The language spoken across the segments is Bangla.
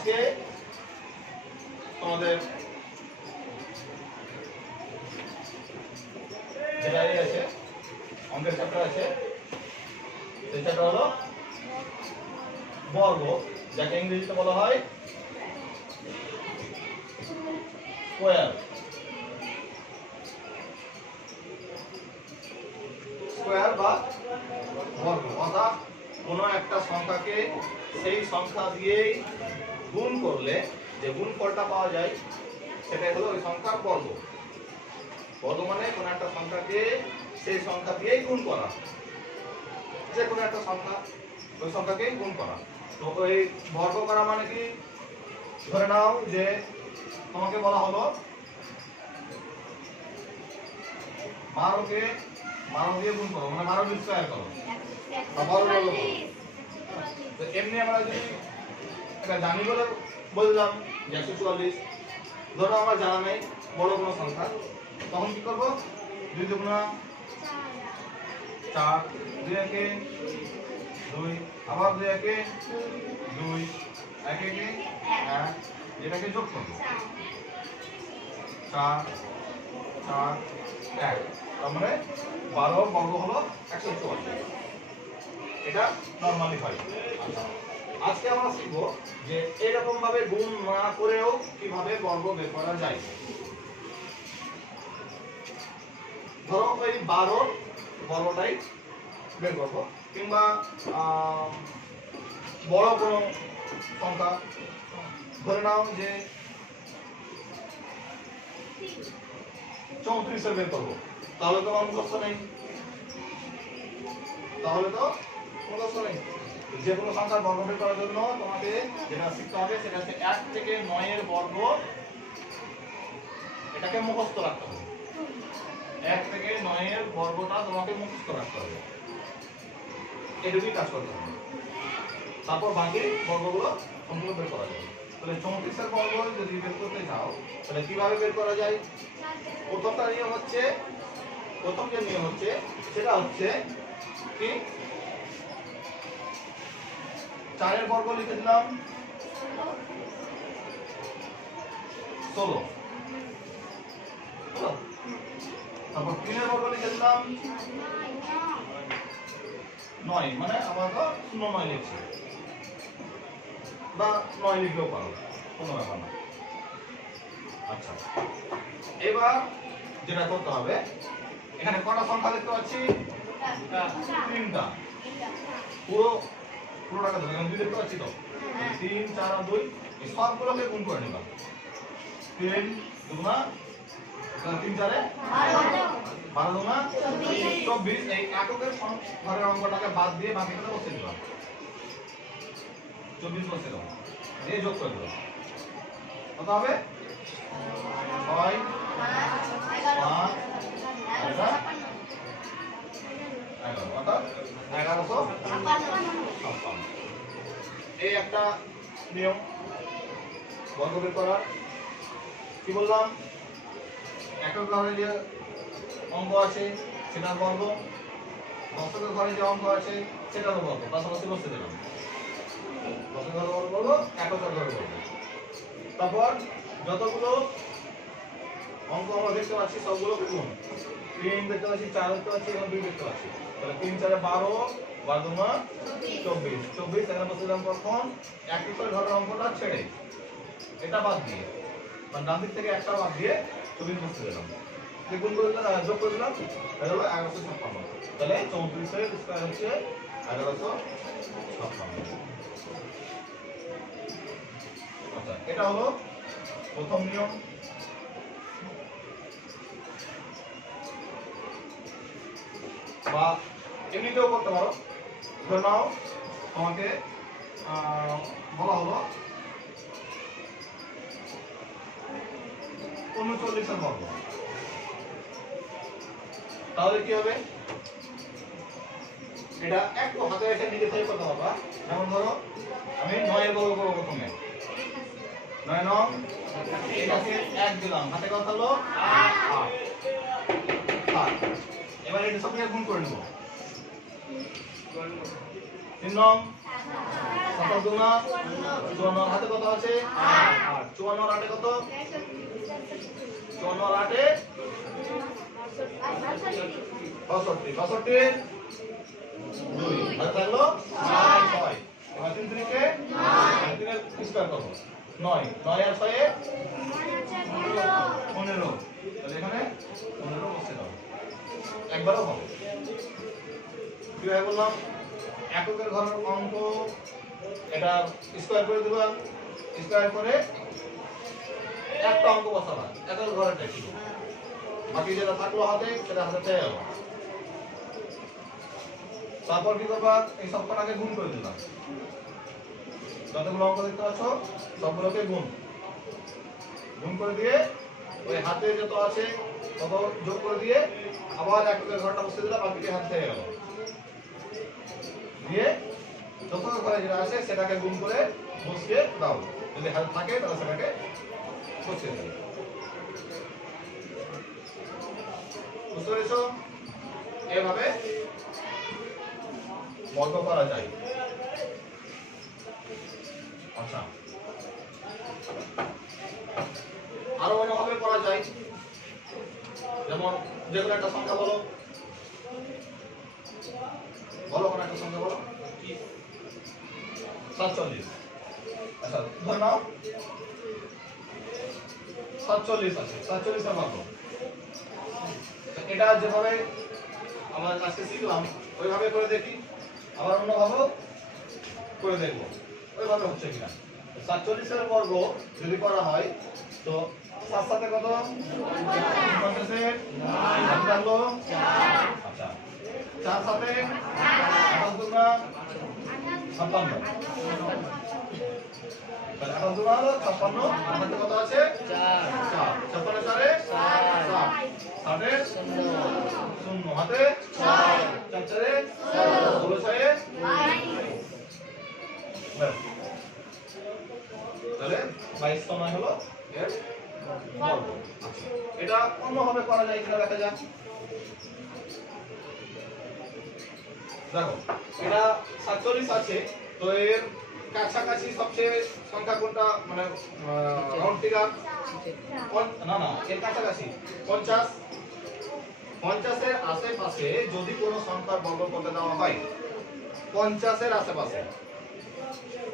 আজকে তোমাদের যেটা আছে অঙ্কের চ্যাপ্টার আছে, সেই চ্যাপ্টার হলো বর্গ, যাকে ইংরেজিতে বলা হয় স্কোয়ার। স্কোয়ার বা বর্গ, অর্থাৎ কোনো একটা সংখ্যাকে সেই সংখ্যা দিয়েই গুণ করলে যে গুণফলটা পাওয়া যায় সেটাই হলো ওই সংখ্যার বর্গ। বর্গ মানে কোনো একটা সংখ্যাকে সেই সংখ্যা দিয়েই গুণ করা, যে কোনো একটা সংখ্যা ওই সংখ্যাকেই গুণ করা। তো ওই বর্গ করা মানে কি, ধরে নাও যে তোমাকে বলা হলো 12কে 12 দিয়ে গুণ করো, মানে 12 দিয়ে স্কয়ার করো, তো এমনি আমরা যদি এটা জানি বলে বললাম যে 144, ধরো আমার জানা নেই বড় কোনো সংখ্যা, তখন কি করবো, 2 দুগুণা 4, 2 একে 2, আবার 2 একে 2, 1 একে 1, এটাকে যোগ করবো 4 4 1, তার মানে 12 বর্গ হলো 144। এটা নরমালি হয়। আচ্ছা, আজকে আমরা শিখবো যে এরকম ভাবে গুণ না করেও কিভাবে বর্গ বের করা যায়। ধরো এই 12 বর্গটাই বের করবো, কিংবা বড় কোনো সংখ্যা, ধরে নাও যে 34 বের করবো, তাহলে তো মুখস্থ নেই, যে কোনো সংখ্যার বর্গ বের করার জন্য তোমাকে যেটা শিখতে হবে সেটা হচ্ছে 1 থেকে 9 এর বর্গ, এটাকে মুখস্থ রাখতে হবে। 1 থেকে 9 এর বর্গটা তোমাকে মুখস্থ রাখতে হবে, এটুকুই কাজ করতে হবে। তারপর বাকি বর্গগুলো সম্পূর্ণ বের করা যাবে। তাহলে 34 এর বর্গ যদি বের করতে চাও তাহলে কিভাবে বের করা যায়? প্রথম যে নিয়ম হচ্ছে সেটা হচ্ছে কি, 4 এর বর্গ লিখে দিলাম 16, তারপর 3 এর বর্গ লিখে দিলাম 9, মানে আমরা তো 09 লিখছি, বা 9 লিখলেও পারো, কোনো ব্যাপার না। আচ্ছা, এবার যেটা করতে হবে, এখানে কটা সংখ্যা দেখতে পাচ্ছি? 3টা। পুরোটাকে ধরে 2 দেখতে পাচ্ছি তো, 3 4 আর 2, এই সবগুলোকে গুণ করে নিবা। 3 দুগুণা 3 4 12 দুগুণা 24, এই এককের ঘরের অঙ্কটাকে বাদ দিয়ে বাকিটাতে বসিয়ে দিবা, 24 বসিয়ে দাও, দিয়ে যোগ করে দেবো। কত হবে? 6 5 11, অর্থাৎ 1156। এই একটা নিয়ম বর্গ বের করার। কি বললাম? একক ঘরে যে অঙ্ক আছে সেটার বর্গ, দশকের ঘরে যে অঙ্ক আছে সেটার বর্গ, পাশাপাশি বসে দিলাম। দশকের ঘরে বর্গ, এককের ঘরে বর্গ। তারপর যতগুলো অঙ্ক আমরা দেখতে পাচ্ছি সবগুলো গুণ, 3 দেখতে পাচ্ছি, 4 দেখতে পাচ্ছি এবং 2 দেখতে পাচ্ছি। তাহলে 3 4 12, 12 দুগুণা 24, 24 এখানে বসে দিলাম। তখন একই করে ঘরের অঙ্কটা ছেড়ে এটা বাদ দিয়ে, মানে ডান দিক থেকে একটা বাদ দিয়ে 24 বসে দিলাম, গুণ করে দিলাম, যোগ করে দিলাম, এটা হলো 1156। তাহলে 34 এর স্কয়ার হচ্ছে 1156। আচ্ছা, এটা হলো প্রথম নিয়ম। বা এমনিতেও করতে পারো। ধরে নাও তোমাকে বলা হলো 39 এর বর্গ, তাহলে কি হবে? এটা একটু হাতে রেখে নিজে থেকে করতে পারবা। যেমন ধরো আমি 9 এর বর্গ করবো প্রথমে, 9 9 এটাকে 1 দিলাম, হাতে কত হলো 8। এবার এটা সবকে গুণ করে নেব। 3 9 17 দুনা 54 হাতে কত আছে 8 54 8 কত 54 8 62 62 2 হাতে থাকলো 6 এবার 3 3 কে 9 3 এর স্কয়ার করব 9 9 আর 6 এ 15 তাহলে এখানে 15 বসে দাও একবারও হবে কিভাবে বললাম এককের ঘরের অঙ্ক এটা স্কয়ার করে দিবা স্কয়ার করে একটা অঙ্ক বসাবা এককের ঘরেরটা কি বাকি যেটা থাকলো হাতে সেটা হাতে পেয়ে যাবে তারপর কি করবা এই সবকটাকে গুণ করে দিবা যতগুলো অঙ্ক দেখতে পাচ্ছ সবগুলোকে গুণ গুণ করে দিয়ে ওই হাতে যত আছে তত যোগ করে দিয়ে আবার এককের ঘরটা বসিয়ে দিলা বাকিটা হাত থেকে গেল দিয়ে যত ঘরে যেটা আছে সেটাকে গুণ করে বসিয়ে দাও যদি হাত থাকে তাহলে সেটাকে বসিয়ে দাও বুঝতে পেরেছো এভাবে বর্গ করা যায় আচ্ছা আরো অন্যভাবে করা যায় যেমন যেকোনো একটা সংখ্যা বলো বলো কোন একটা সংখ্যা বলো 47 আচ্ছা ধরে নাও 47 আছে 47 এর বর্গ এটা যেভাবে আমরা আজকে শিখলাম ওইভাবে করে দেখি আবার অন্যভাবে করে দেখবো ওইভাবে হচ্ছে কিনা 47 এর বর্গ যদি করা হয় তো 7 সাথে কত 50 এর 9 আচ্ছা 4 সাথে 28 দুগুণা 56 তাহলে 28 দুগুণা হলো 56 আমাদের কত আছে 4 56 4 এ 7 এর 0 হাতে 4 4 এ 16 6 এ তাহলে 22 সময় হলো এর বর্গ এটা অন্যভাবে করা যায় কিনা দেখা যাক দেখো এটা 47 আছে তো এর কাছাকাছি সবচেয়ে সংখ্যা কোনটা মানে রাউন্ড ফিগার না না এর কাছাকাছি 50 50 এর আশেপাশে যদি কোনো সংখ্যার বর্গ করতে দেওয়া হয় 50 এর আশেপাশে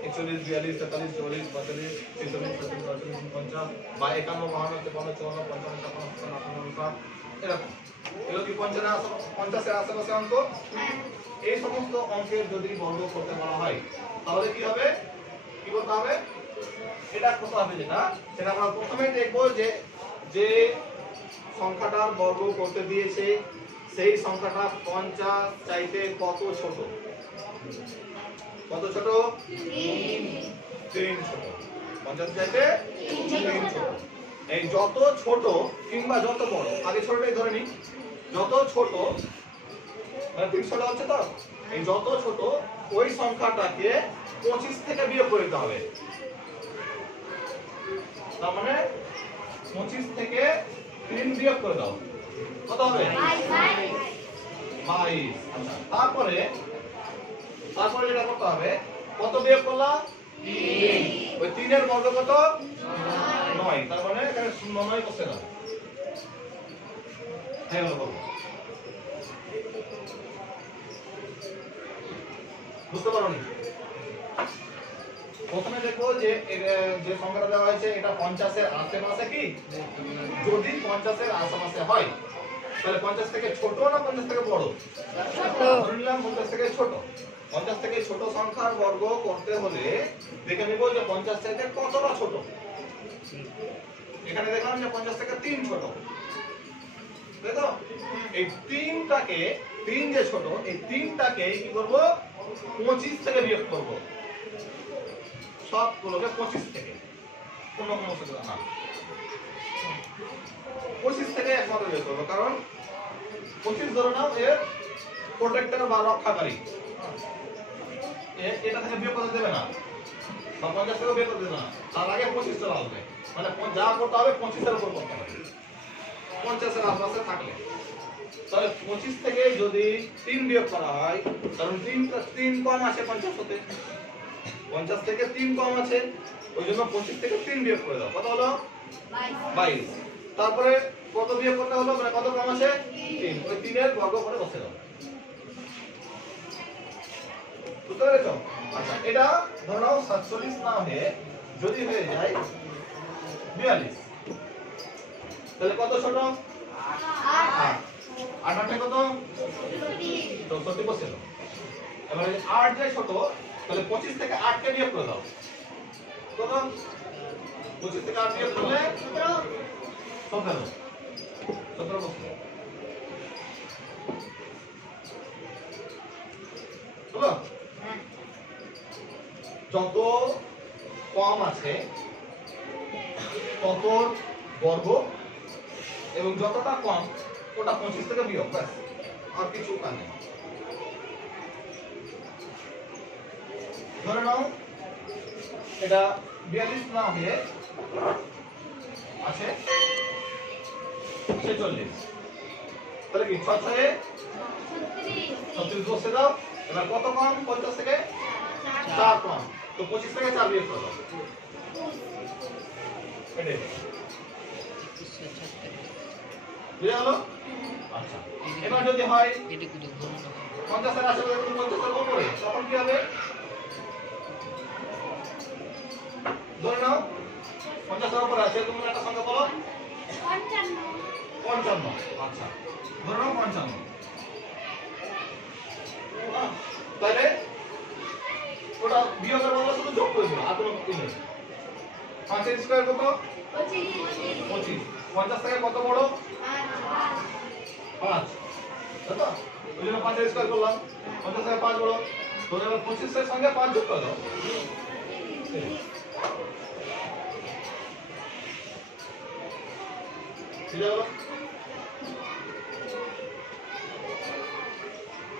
41 42 43 44 45 46 47 50 বা 51 52 53 54 55 56 57 এরকম এগুলো কি 50 এর আশেপাশে অঙ্ক এই সমস্ত অঙ্কের যদি বর্গ করতে বলা হয় তাহলে কি হবে কি করতে হবে এটা কত হবে যেটা সেটা আমরা প্রথমেই দেখব যে যে সংখ্যাটার বর্গ করতে দিয়েছে সেই সংখ্যাটা 50 চাইতে কত ছোট কত ছোট 3 ছোট 50 চাইতে 3 ছোট এই যত ছোট কিংবা যত বড় আগে ছোটটাই ধরে নি যত ছোট মানে 300 হচ্ছে তো এই যত ছোট ওই সংখ্যাটাকে 25 থেকে বিয়োগ করে দিতে হবে তার মানে 25 থেকে 3 বিয়োগ করে দাও কত হবে 22 আচ্ছা তারপরে যেটা করতে হবে কত বিয়োগ করলা 3 ওই 3 এর বর্গ কত 9 তার মানে এখানে 9 বসে দাও হয়ে গেল বুঝতে পারোনি প্রথমে দেখো যে যে সংখ্যাটা দেওয়া হয়েছে এটা 50 এর আশেপাশে কি যদি 50 এর আশেপাশে হয় তাহলে 50 থেকে ছোট না 50 থেকে বড় ছোট ধরে নিলাম 50 থেকে ছোট 50 থেকে ছোট সংখ্যার বর্গ করতে হলে দেখে নিব যে 50 থেকে কতটা ছোট এখানে দেখলাম যে 50 থেকে 3 ছোট তাই তো এই 3টাকে 3 যে ছোট এই 3টাকে কি করব 25 থেকে বিয়োগ করব সবগুলোকে 25 থেকে কোনো অসুবিধা না 25 থেকে একমাত্র বিয়োগ করব কারণ 25 ধরে নাও এর প্রোটেক্টর বা রক্ষাকারী এটা থেকে বিয়োগ করতে দেবে না বা 50 থেকে বিয়োগ করতে দেবে না তার আগে 25 চলে আসবে মানে যা করতে হবে 25 এর উপর করতে হবে 50 এর আশেপাশে থাকলে তাহলে 25 থেকে যদি 3 বিয়োগ করা হয় কারণ 3 কম আসে 50 হতে 50 থেকে 3 কম আছে, ওই জন্য 25 থেকে 3 বিয়োগ করে দাও। কত হলো? 22। তারপরে কত বিয়োগ করতে হলো, মানে কত কম আছে? 3। ওই 3 এর বর্গ করে বসে দাও। বুঝতে পেরেছো? আচ্ছা, এটা ধরো নাও 47 না হয়ে যদি হয়ে যায় 42, তাহলে কত ছোট? 8। 8 8 কত? 64 বসে দাও। এবারে 8 যে ছোট, তাহলে 25 থেকে 8 কে বিয়োগ করে দাও। কত? 25 থেকে 8 বিয়োগ করলে 17। 17 বসে দাও। হলো? যত কম আছে তত বর্গ, এবং যতটা কম ওটা 25 থেকে বিয়োগ, ব্যাস, আর কিছু কাজ নেই। ধরে নাও এটা 42 না হয়ে আছে 46, তাহলে কি 6 6 36 বসে দাও। এবার কত কম? 50 থেকে 4 কম, তো 25 থেকে 4 বিয়োগ করে দাও। এটাই বুঝা গেল? আচ্ছা, এবার যদি হয় 50 এর আশেপাশে 50 এর উপরে, তখন কি হবে? ধরে নাও 50 এর উপরে আছে, তুমি একটা সংখ্যা বলো। 55। আচ্ছা, ধরে নাও 55। তাহলে ওটা বিয়োগের বদলে শুধু যোগ করে দিও, আর কোনো কিছু নেই। 5 এর স্কয়ার কত? 25। 50 থেকে কত বড়? 5, তাই তো? ওই জন্য 5 এর স্কয়ার করলাম। 50 থেকে 5 বড়, তো এবার 25 এর সঙ্গে 5 যোগ করে দাও। ঠিক আছে?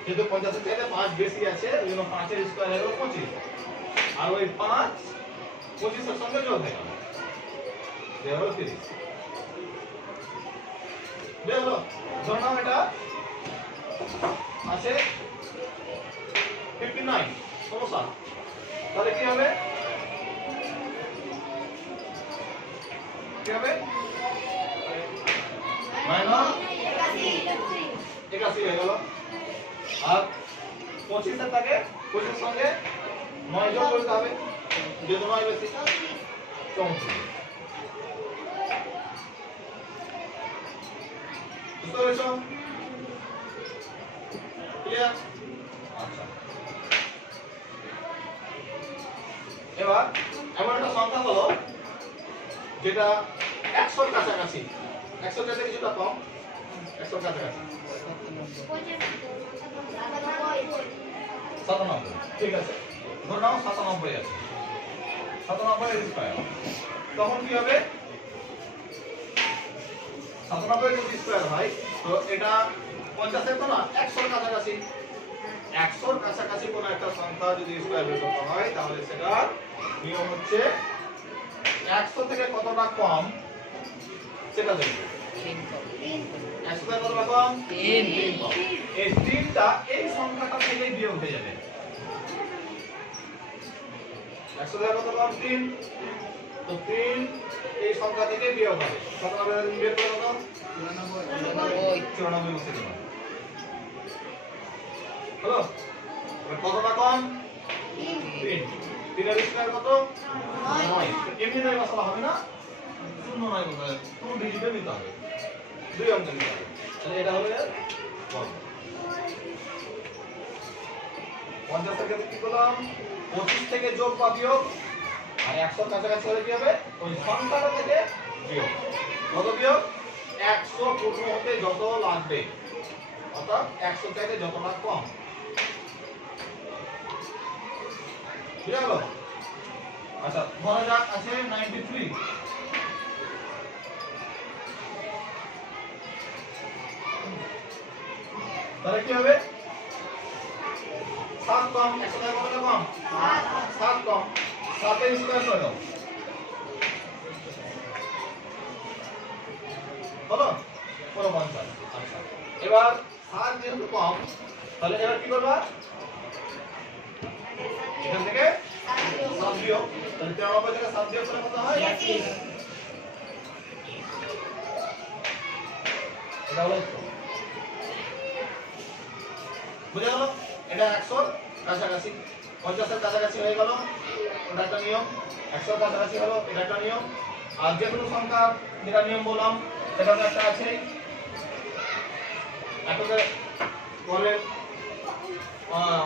কিন্তু 50 এর থেকে 5 বেশি আছে, ওই জন্য 5 এর স্কয়ার হলো 25, আর ওই 5 25 এর সঙ্গে যোগ হয়ে গেল, দেওয়া হলো 30। দেখো, ধরে নাও এটা আছে 59, সমস্যা, তাহলে কি হবে? কি হবে? মাইনাস 81 হয়ে গেল। আর 25 এর থেকে 25 এর সঙ্গে 9 যোগ করতে হবে, যেহেতু 9 বেশি, 34। বুঝতে পেরেছো? ক্লিয়ার? আচ্ছা, এবার এমন একটা সংখ্যা বলো যেটা 100 এর কাছাকাছি, 100 থেকে কিছুটা কম, 100 এর কাছাকাছি। 97, ঠিক আছে, ধরে নাও 97 আছে, 97 এর স্কয়ার, তখন কি হবে? 97 যদি স্কয়ার হয়, তো এটা 50 এর তো না, 100 এর কাছাকাছি। 100 এর কাছাকাছি কোন একটা সংখ্যা যদি স্কয়ার বের করতে হয়, তাহলে সেটা নিয়ম হচ্ছে 100 থেকে কতটা কম সেটা দেখবে। 100 থেকে কতটা কম? 3 কম। এই 3টা এই সংখ্যাটা থেকে বিয়োগ হয়ে যাবে। 100 থেকে কত কম? 3, তো 3 এই সংখ্যা থেকে বিয়োগ হবে। 97 বিয়োগ করে কত? 94 বসে দেব। হলো? এবার কতটা কম? 3। 3 এর স্কয়ার কত? 9। এমনি নয় মশলা হবে না, 0 নয় বলতে হবে, কোনো ডিজিটে নিতে হবে, 2 অঙ্ক নিতে হবে, তাহলে এটা হবে কত? 50 থেকে কি করলাম? 25 থেকে যোগ বা বিয়োগ, আর 100 কাছাকাছি হলে কি হবে? ওই সংখ্যাটা থেকে বিয়োগ। কত বিয়োগ? 100 পূর্ণ হতে যত লাগবে, অর্থাৎ 100 থেকে যতটা কম। বুঝা গেল? আচ্ছা, ধরা যাক আছে 93, তাহলে কি হবে? 7 কম, 100 থেকে কতটা কম? 7 কম, 7 এর স্কয়ার করে দাও। হলো? 49। আচ্ছা, এবার 7 যেহেতু কম, তাহলে এবার কি করবা? এখান থেকে বিয়োগ, তাহলে 93 থেকে 7 বিয়োগ করলে কত হয়? 82। এটা হলো উত্তর। বুঝে গেল? এটা 100 এর কাছাকাছি, 50 এর কাছাকাছি হয়ে গেল, ওটা একটা নিয়ম। 100 এর কাছাকাছি হলো, এটা একটা নিয়ম। আর যে কোনো সংখ্যা যেটা নিয়ম বললাম সেটা তো একটা আছে, এককে বলে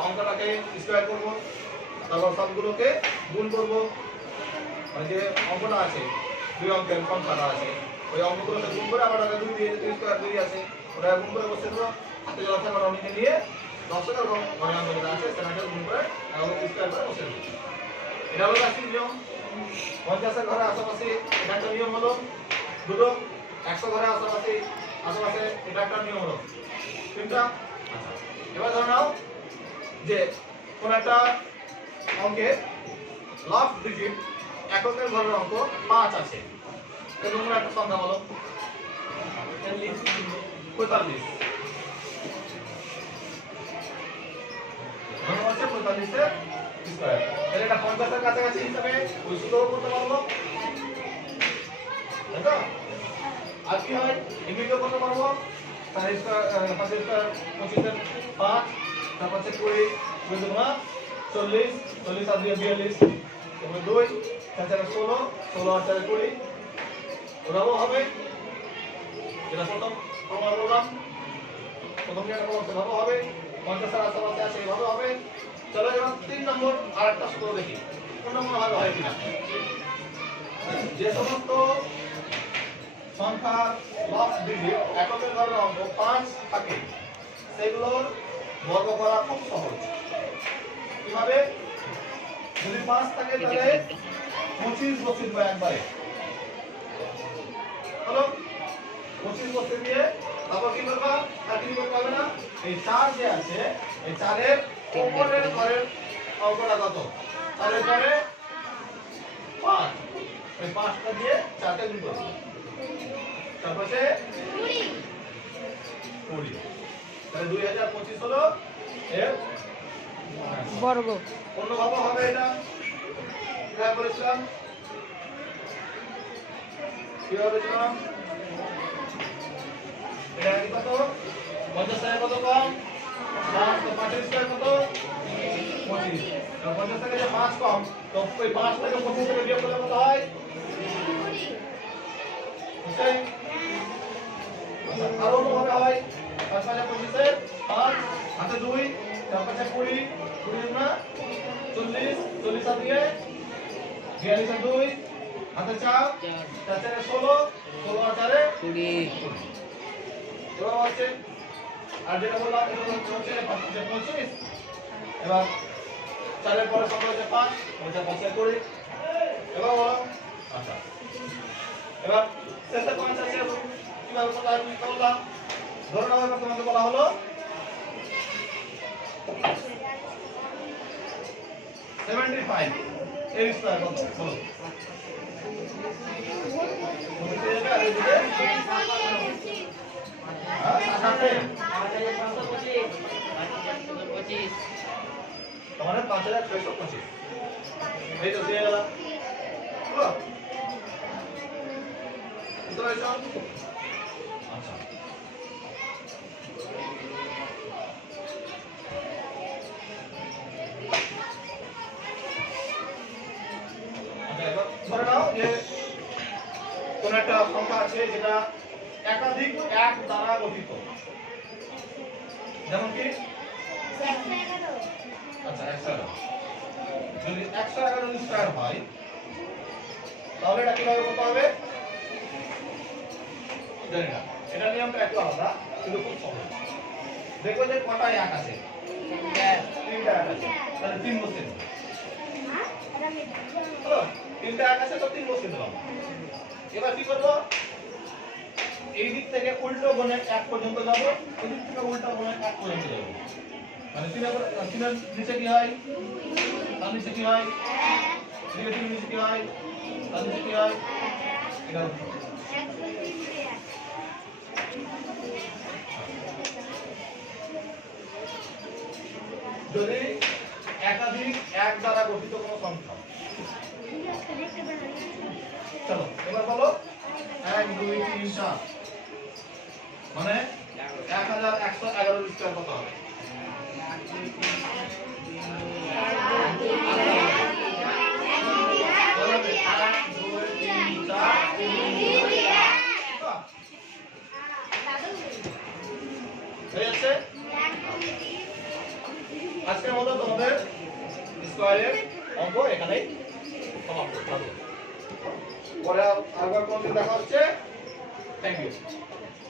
অঙ্কটাকে স্কয়ার করব, তারপর সবগুলোকে গুণ করব। মানে যে অঙ্কটা আছে, দুই অঙ্কের সংখ্যাটা আছে, ওই অঙ্কগুলোকে গুণ করে আবার ওটা 2 দিয়ে 2 স্কয়ার 2 আছে, ওটা গুণ করে বসে দেবো। হাতে যত টাকা নিয়ে নিয়ে 10 টাকা ঘরে অঙ্ক যেটা আছে সেটাকে গুণ করে স্কয়ার করে বসে দেবো। এটা হলো রাশির নিয়ম। 50 এর ঘরে আশেপাশে এটা একটা নিয়ম হলো, দুটো 100 ঘরে আশেপাশে এটা একটা নিয়ম হলো, তিনটা। আচ্ছা, এবার ধরে নাও যে কোন একটা অঙ্কে লাস্ট ডিজিট এককের ঘরের অঙ্ক 5 আছে, এরকম একটা সংখ্যা বলো। 45 হচ্ছে 45 এর স্কয়ার। তাহলে এটা 50 এর কাছাকাছি হিসাবে ওই সূত্র করতে পারবো, তাই তো? আর কি হয়, এমনিতেও করতে পারবো। 4 স্কয়ার 5 স্কয়ার 25 এর 5, তারপর হচ্ছে 20 20 দুগুণা 40 40 আর 2 42, তারপর 2 4 4 16 16 আর 4 20, ওটাও হবে। এটা প্রথম প্রমাণ বললাম, প্রথম যেটা করলাম সেভাবে হবে। 50 এর আশেপাশে আছে এভাবে হবে। চলো এবার 3 নম্বর আরেকটা সূত্র দেখি, কোন নম্বর ভাবে হয় কিনা। যে সমস্ত সংখ্যা লাস্ট ডিজিট এককের ঘরের অঙ্ক 5 থাকে সেগুলোর বর্গ করা খুব সহজ। কিভাবে? যদি 5 থাকে তাহলে 25 বসিয়ে দেবো একবারে, হলো 25 বসিয়ে দিয়ে তারপর কি করবা, আর কি করতে হবে না, এই 4 যে আছে এই 4 এর উপরের ঘরের অঙ্কটা কত, 4 এর পরে 5, এই 5টা দিয়ে 4কে গুণ করব, তারপরে 20, তাহলে 2025 হলো এর বর্গ। অন্যভাবে হবে এটা, কিভাবে বলেছিলাম এটা কি কত, 50 থেকে কত কম 5, তো 5 এর স্কয়ার কত 25, তো 50 থেকে যে 5 কম, তো ওই 5 থেকে 25 থেকে বিয়োগ করলে কত হয় 20। আরো অন্যভাবে হয়, 5 5 25 এর 5 হাতে 2, তারপর 20 20 না 40 40 আর দিয়ে 42 আর 2 হাতে 4 4 4 16 16 আর 4 20। এবার হচ্ছে আর যেটা বললাম এটা হচ্ছে 25, এবার 4 এর পরে সংখ্যা হচ্ছে 5, ওটা 5 এর করে এবার বলো। আচ্ছা, এবার শেষে 5 আছে, কিভাবে করলাম, ধরে নাও এবার তোমাকে বলা হলো 75 এর স্কয়ার কত বলো। তোমাদের 5625, এই তো দিয়ে গেল, বুঝতে পেরেছ? আচ্ছা, ধরে নাও যে কোন একটা সংখ্যা আছে যেটা একাধিক এক দ্বারা গঠিত, যেমন কি আচ্ছা 111, যদি 111 স্কয়ার হয় তাহলে এটা কিভাবে করতে হবে জানি না, এটা নিয়মটা একটু আলাদা কিন্তু খুব সহজ। দেখো যে কটা এক আছে, 3টা এক আছে, তাহলে 3 বসিয়ে দেব, হলো 3টা এক আছে তো 3 বসিয়ে দিলাম। এবার কি করব, এই দিক থেকে উল্টো গুণে 1 পর্যন্ত যাব, এই দিক থেকে উল্টো গুণে 1 পর্যন্ত যাব, মানে 3 এর নিচে কি হয়, তার নিচে কি হয়, 3 এর নিচে কি হয়, তার নিচে কি হয়, এটা যদি একাধিক এক দ্বারা গঠিত কোনো সংখ্যা চলো এবার বলো 1 2 3 4 মানে 1111 স্কয়ার কত হবে? আজকের মতো তোমাদের স্কয়ারের অঙ্ক এখানেই সমাপ্ত। পরে আবার কোনদিন দেখা হচ্ছে। Thank you.